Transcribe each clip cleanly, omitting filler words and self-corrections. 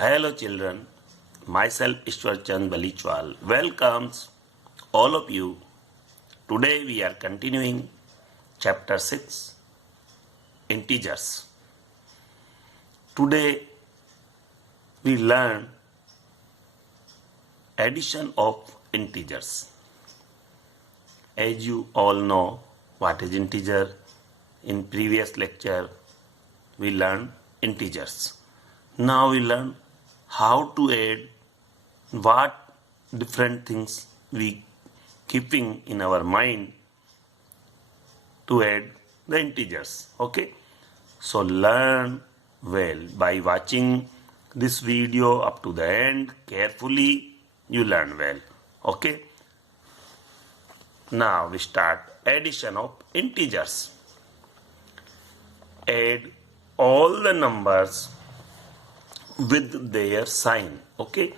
Hello children, myself Ishwar Chand Balichwal welcomes all of you. Today we are continuing chapter 6 Integers. Today we learn addition of integers. As you all know what is integer, in previous lecture we learned integers. Now we learn how to add, what different things we keeping in our mind to add the integers. Okay, so learn well by watching this video up to the end carefully. You learn well. Okay, now we start addition of integers. Add all the numbers with their sign. Okay,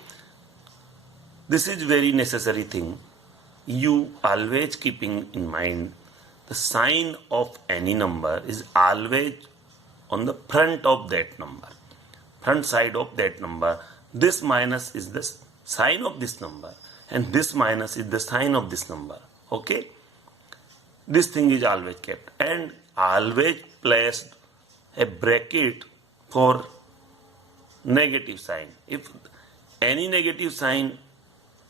this is very necessary thing. You always keeping in mind the sign of any number is always on the front of that number, front side of that number. This minus is the sign of this number and this minus is the sign of this number. Okay, this thing is always kept and always placed a bracket for negative sign. If any negative sign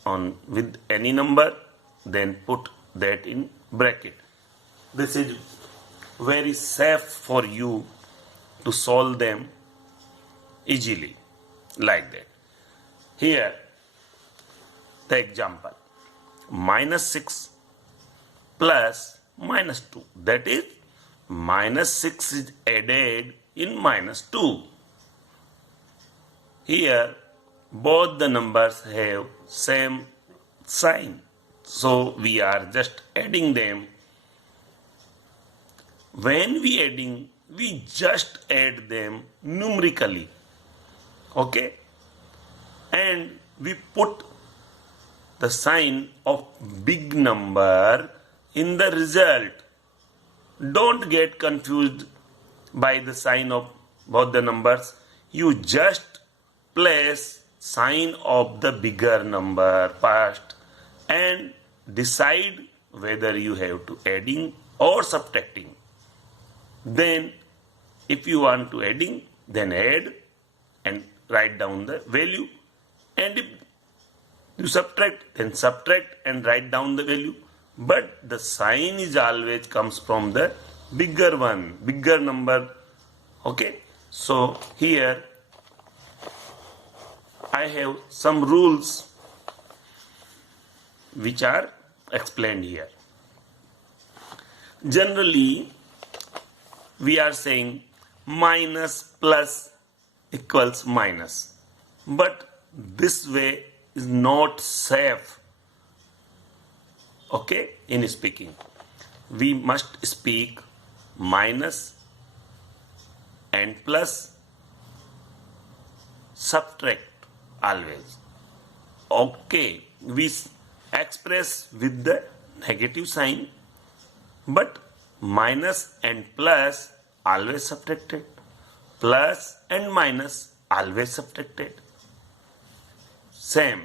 on with any number, then put that in bracket. This is very safe for you to solve them easily like that. Here the example, minus 6 plus minus 2, that is minus 6 is added in minus 2. Here both the numbers have same sign, so we are just adding them. When we adding, we just add them numerically. Okay, and we put the sign of big number in the result. Don't get confused by the sign of both the numbers. You just place sign of the bigger number first and decide whether you have to adding or subtracting. Then if you want to adding, then add and write down the value, and if you subtract, then subtract and write down the value. But the sign is always comes from the bigger one, bigger number. Okay, so here I have some rules which are explained here. Generally, we are saying minus plus equals minus, but this way is not safe. Okay, in speaking, we must speak minus and plus, subtract always. Okay, we express with the negative sign, but minus and plus always subtracted, plus and minus always subtracted. Same,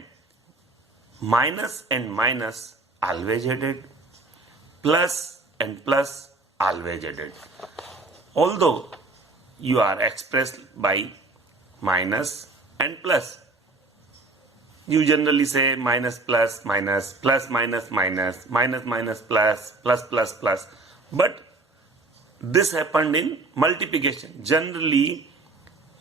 minus and minus always added, plus and plus always added. Although you are expressed by minus and plus, you generally say minus plus minus, plus minus minus, minus minus plus, plus plus plus. But this happened in multiplication. Generally,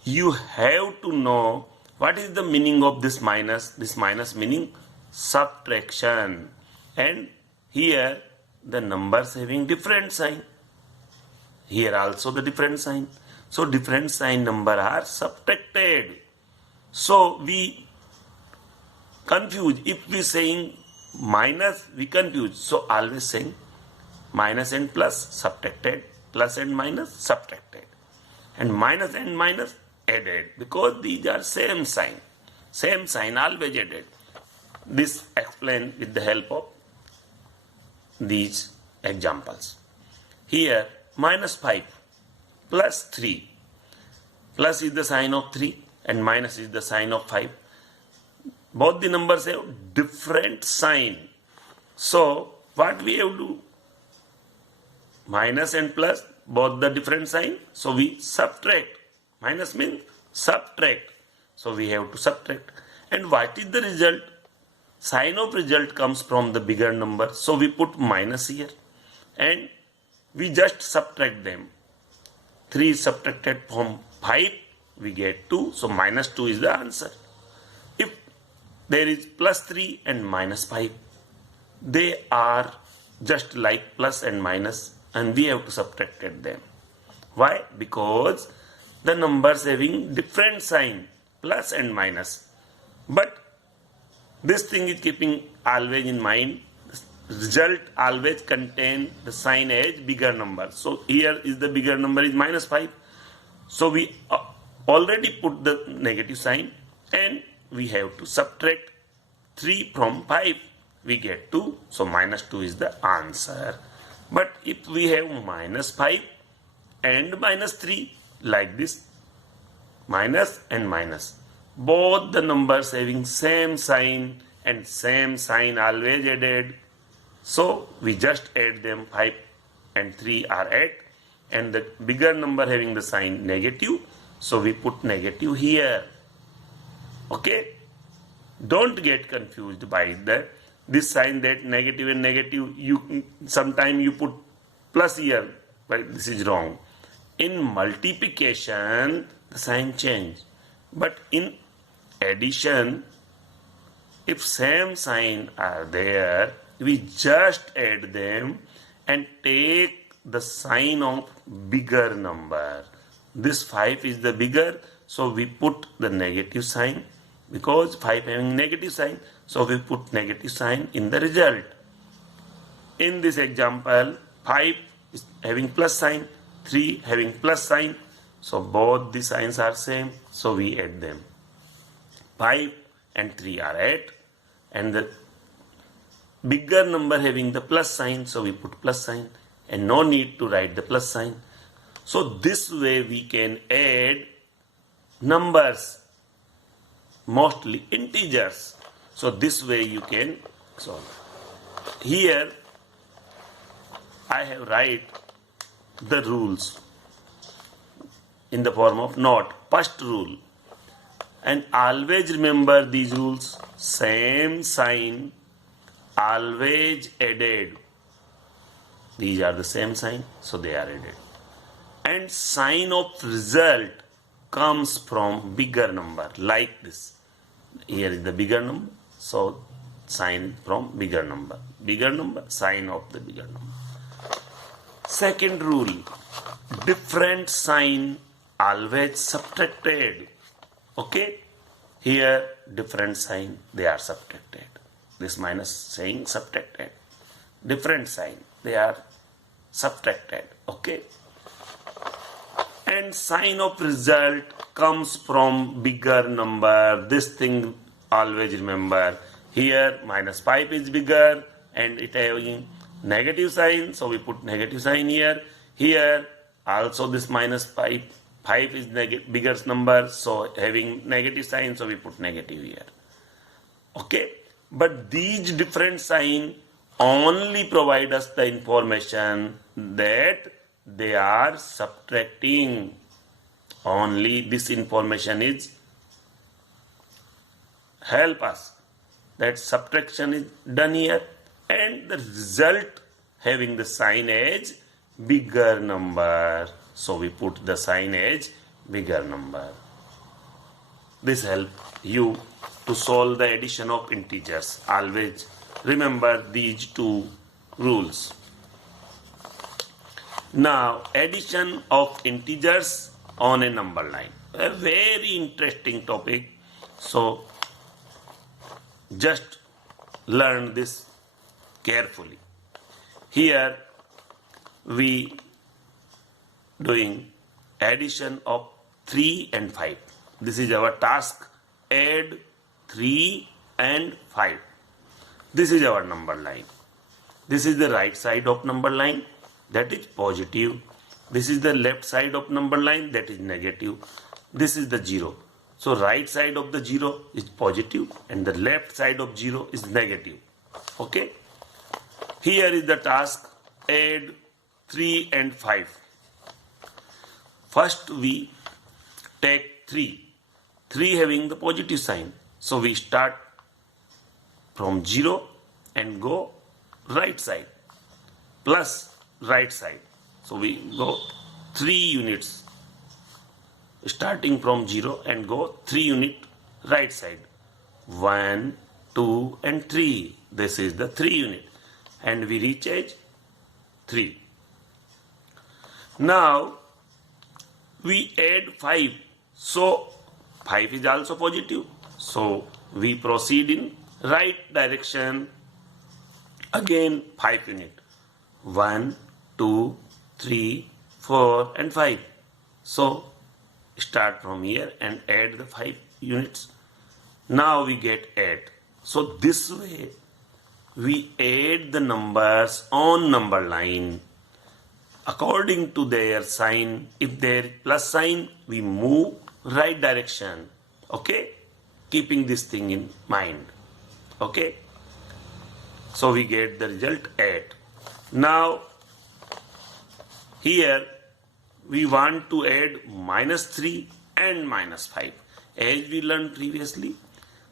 you have to know what is the meaning of this minus. This minus meaning subtraction. And here the numbers having different sign. Here also the different sign. So different sign number are subtracted. So we confuse. If we saying minus, we confuse. So always saying minus and plus subtracted, plus and minus subtracted, and minus added, because these are same sign always added. This explained with the help of these examples. Here minus 5 plus 3. Plus is the sign of 3 and minus is the sign of 5. Both the numbers have different sign. So what we have to do? Minus and plus, both the different sign. So we subtract. Minus means subtract. So we have to subtract. And what is the result? Sign of result comes from the bigger number. So we put minus here. And we just subtract them. 3 subtracted from 5, we get 2. So minus 2 is the answer. If there is plus 3 and minus 5, they are just like plus and minus, and we have to subtract them. Why? Because the numbers having different sign, plus and minus. But this thing is keeping always in mind. Result always contain the sign as bigger number. So here is the bigger number is minus 5. So we already put the negative sign, and we have to subtract 3 from 5. We get 2. So minus 2 is the answer. But if we have minus 5 and minus 3 like this, minus and minus, both the numbers having same sign and same sign always added. So we just add them. 5 and 3 are 8, and the bigger number having the sign negative, so we put negative here. Okay? Don't get confused by this sign, that negative and negative. Sometimes you put plus here, but this is wrong. In multiplication, the sign change. But in addition, if same sign are there, we just add them and take the sign of bigger number. This 5 is the bigger, so we put the negative sign, because 5 having negative sign, so we put negative sign in the result. In this example, 5 is having plus sign, 3 having plus sign, so both the signs are same, so we add them. 5 and 3 are 8, and the bigger number having the plus sign, so we put plus sign, and no need to write the plus sign. So this way we can add numbers, mostly integers. So this way you can solve. Here I have write the rules in the form of note. First rule, and always remember these rules. Same sign always added. These are the same sign, so they are added. And sign of result comes from bigger number, like this. Here is the bigger number, so sign from bigger number. Bigger number, sign of the bigger number. Second rule, different sign always subtracted. Okay? Here different sign, they are subtracted. This minus saying subtracted. Different sign, they are subtracted. Okay? And sign of result comes from bigger number. This thing always remember. Here minus 5 is bigger, and it having negative sign, so we put negative sign here. Here also this minus 5 is bigger number, so having negative sign, so we put negative here. Okay? But these different sign only provide us the information that they are subtracting. Only this information is help us that subtraction is done here, and the result having the sign as bigger number, so we put the sign as bigger number. This help you to solve the addition of integers. Always remember these two rules. Now, addition of integers on a number line. A very interesting topic. So, just learn this carefully. Here, we doing addition of 3 and 5. This is our task. Add 3 and 5. This is our number line. This is the right side of number line, that is positive. This is the left side of number line, that is negative. This is the 0. So right side of the 0 is positive and the left side of 0 is negative. Okay. Here is the task, add 3 and 5. First we take 3. 3 having the positive sign. So we start from 0 and go right side plus right side. So we go 3 units starting from 0 and go 3 unit right side. 1, 2 and 3. This is the 3 unit and we reach edge 3. Now we add 5. So 5 is also positive. So we proceed in right direction. Again 5 unit. 1, 2, 3, 4 and 5. So start from here and add the 5 units. Now we get 8. So this way we add the numbers on number line according to their sign. If there is plus sign, we move right direction. Okay, keeping this thing in mind. Okay, so we get the result 8. Now here we want to add -3 and -5. As we learned previously,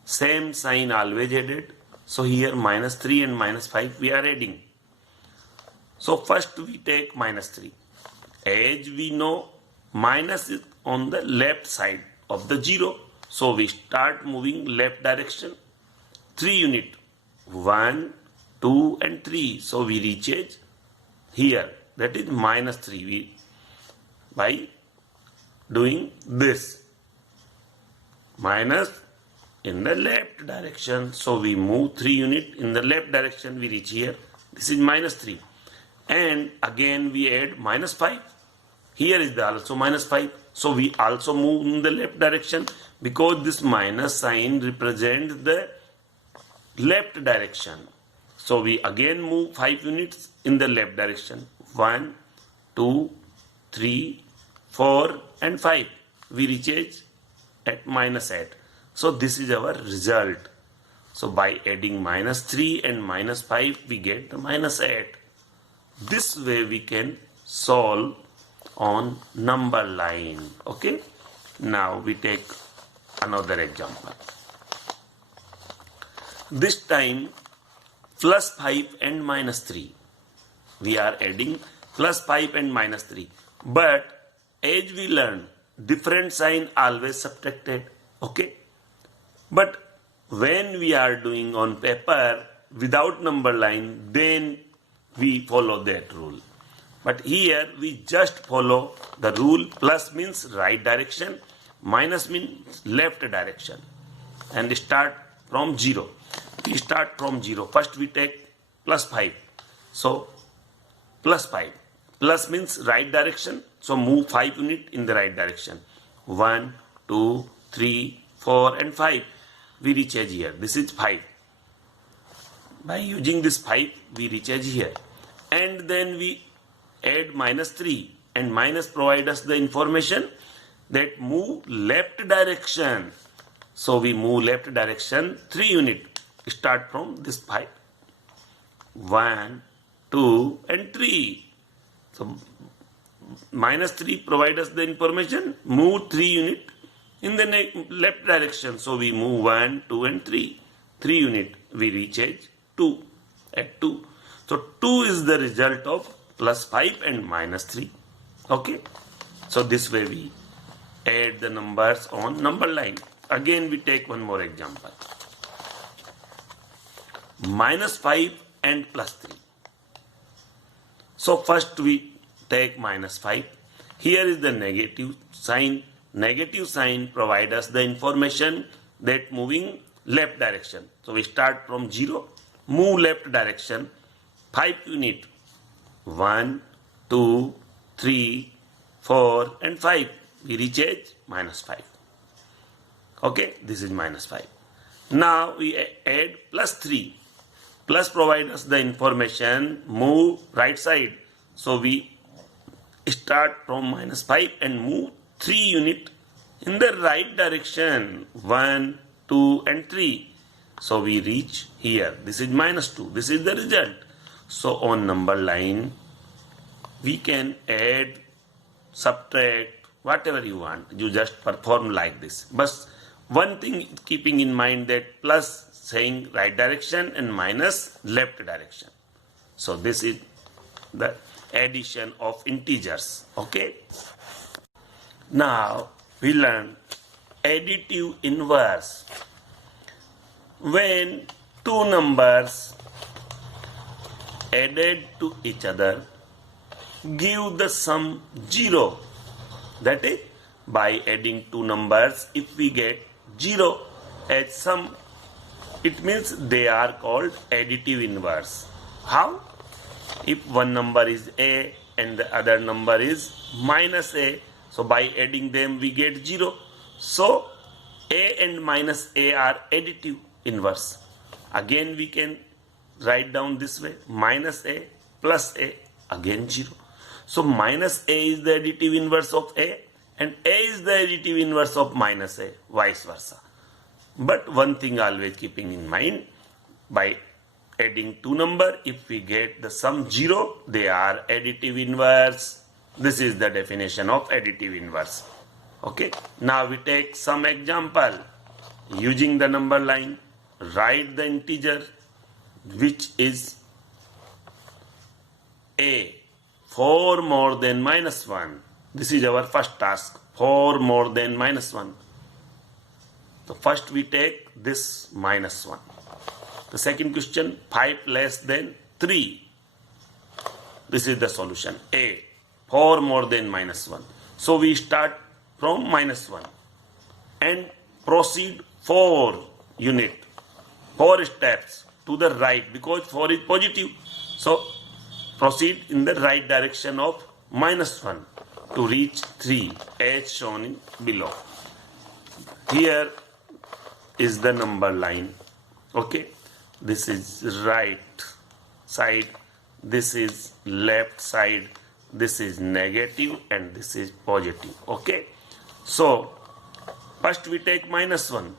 same sign always added. So here -3 and -5 we are adding. So first we take -3. As we know, minus is on the left side of the 0. So we start moving left direction. 3 unit. 1, 2 and 3. So we reach edge here. That is -3. We by doing this minus in the left direction. So we move 3 unit in the left direction. We reach here. This is -3. And again we add -5. Here is the also -5. So we also move in the left direction because this minus sign represents the left direction. So we again move 5 units in the left direction. 1, 2, 3, 4 and 5. We reach edge at -8. So this is our result. So by adding -3 and -5 we get the -8. This way we can solve on number line. Okay. Now we take another example. This time +5 and -3. We are adding +5 and -3. But as we learned, different sign always subtracted. Okay. But when we are doing on paper without number line, then we follow that rule. But here we just follow the rule. Plus means right direction, minus means left direction, and start from 0. We start from 0. First we take +5. So +5. Plus means right direction. So move 5 unit in the right direction. 1, 2, 3, 4 and 5. We reach edge here. This is 5. By using this 5, we reach edge here. And then we add -3. And minus provide us the information that move left direction. So we move left direction 3 unit. Start from this 5. 1, 2 and 3. So -3 provide us the information. Move 3 unit in the left direction. So we move 1, 2 and 3. 3 unit. We reach edge 2 at 2. So 2 is the result of +5 and -3. Okay. So this way we add the numbers on number line. Again we take one more example. -5 and +3. So first we take -5. Here is the negative sign. Negative sign provide us the information that moving left direction. So we start from 0, move left direction 5 unit. 1, 2, 3, 4 and 5. We reach edge -5. Okay, this is -5. Now we add +3. Plus provide us the information, move right side. So we start from -5 and move 3 unit in the right direction, 1, 2 and 3. So we reach here. This is minus 2. This is the result. So on number line, we can add, subtract, whatever you want. You just perform like this. But one thing keeping in mind that plus saying right direction and minus left direction. So this is the addition of integers. Okay. Now we learn additive inverse. When two numbers added to each other give the sum 0. That is, by adding two numbers, if we get 0 as sum, it means they are called additive inverse. How? If one number is a and the other number is minus a, so by adding them we get 0. So a and minus a are additive inverse. Again we can write down this way, minus a plus a, again 0. So minus a is the additive inverse of a and a is the additive inverse of minus a, vice versa. But one thing always keeping in mind, by adding two numbers, if we get the sum 0, they are additive inverse. This is the definition of additive inverse. Okay. Now we take some example. Using the number line, write the integer which is a, 4 more than minus 1. This is our first task, 4 more than minus 1. So first we take this minus 1. The second question, 5 less than 3. This is the solution, a, 4 more than minus 1. So we start from minus 1 and proceed 4 steps to the right, because 4 is positive. So proceed in the right direction of minus 1 to reach 3 as shown in below. Here is the number line. Okay, this is right side, this is left side, this is negative and this is positive. Okay, so first we take minus 1.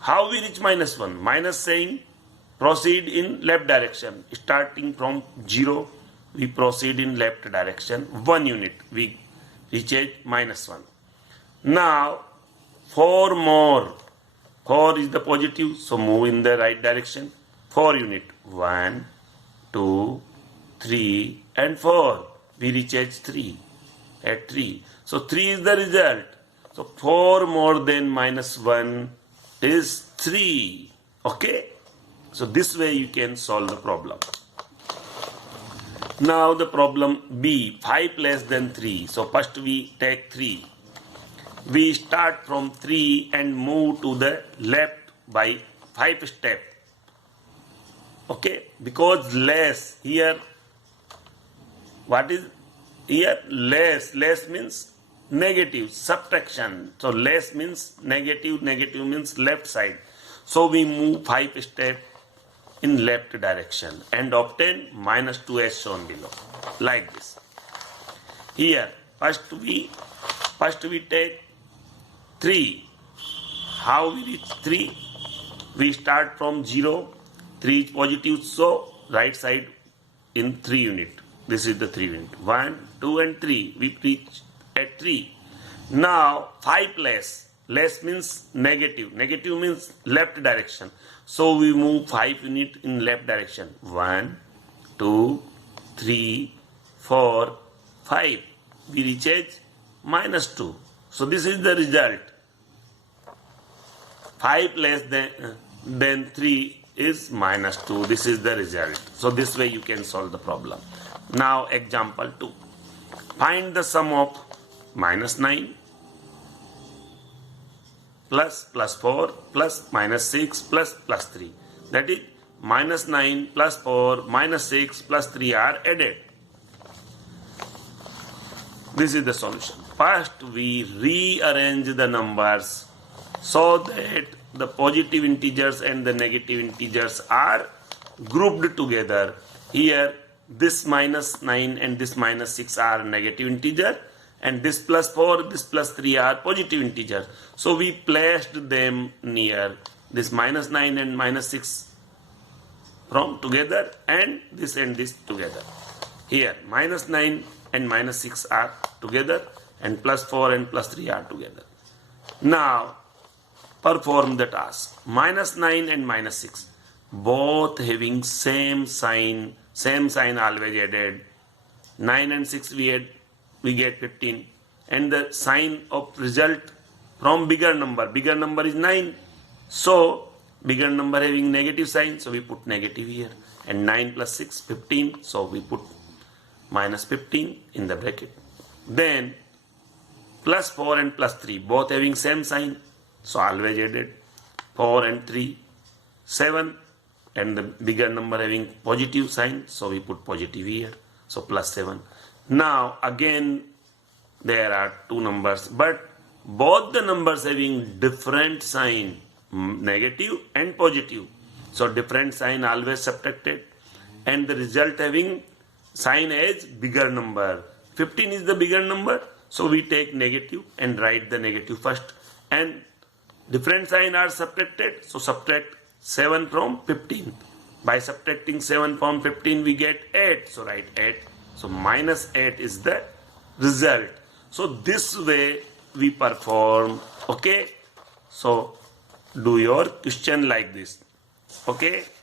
How we reach minus 1? Minus saying proceed in left direction. Starting from 0, we proceed in left direction. 1 unit, we reach minus 1. Now 4 more. 4 is the positive, so move in the right direction. 4 unit. 1, 2, 3 and 4. We reach 3. At 3. So 3 is the result. So 4 more than minus 1 is 3. Okay. So this way you can solve the problem. Now the problem B, 5 less than 3. So first we take 3. We start from 3 and move to the left by 5 steps. Okay, because less here, what is here? Less means negative, subtraction. So less means negative, negative means left side. So we move 5 steps in left direction and obtain minus 2 as shown below, like this. Here first we take 3. How we reach 3? We start from 0. 3 is positive, so right side in 3 unit. This is the 3 unit. 1, 2 and 3. We reach at 3. Now 5 less. Less means negative. Negative means left direction. So we move 5 unit in left direction. 1, 2, 3, 4, 5. We reach minus 2. So this is the result. 5 less than 3 is minus 2. This is the result. So this way you can solve the problem. Now example 2. Find the sum of minus 9 plus 4 plus minus 6 plus 3. That is minus 9 plus 4 minus 6 plus 3 are added. This is the solution. First we rearrange the numbers so that the positive integers and the negative integers are grouped together. Here this minus 9 and this minus 6 are negative integer and this plus 4, this plus 3 are positive integers. So we placed them near this minus 9 and minus 6 from together, and this together. Here minus 9 and minus 6 are together, and plus 4 and plus 3 are together. Now perform the task. Minus 9 and minus 6 both having same sign always added. 9 and 6 we get 15, and the sign of result from bigger number is 9, so bigger number having negative sign, so we put negative here, and 9 plus 6 15, so we put minus 15 in the bracket. Then plus 4 and plus 3 both having same sign, so always added. 4 and 3 7, and the bigger number having positive sign, so we put positive here, so plus 7. Now again there are two numbers, but both the numbers having different sign, negative and positive, so different sign always subtracted, and the result having sign as bigger number. 15 is the bigger number, so we take negative and write the negative first, and different sign are subtracted, so subtract 7 from 15. By subtracting 7 from 15 we get 8, so write 8. So minus 8 is the result. So this way we perform. Okay, so do your question like this. Okay.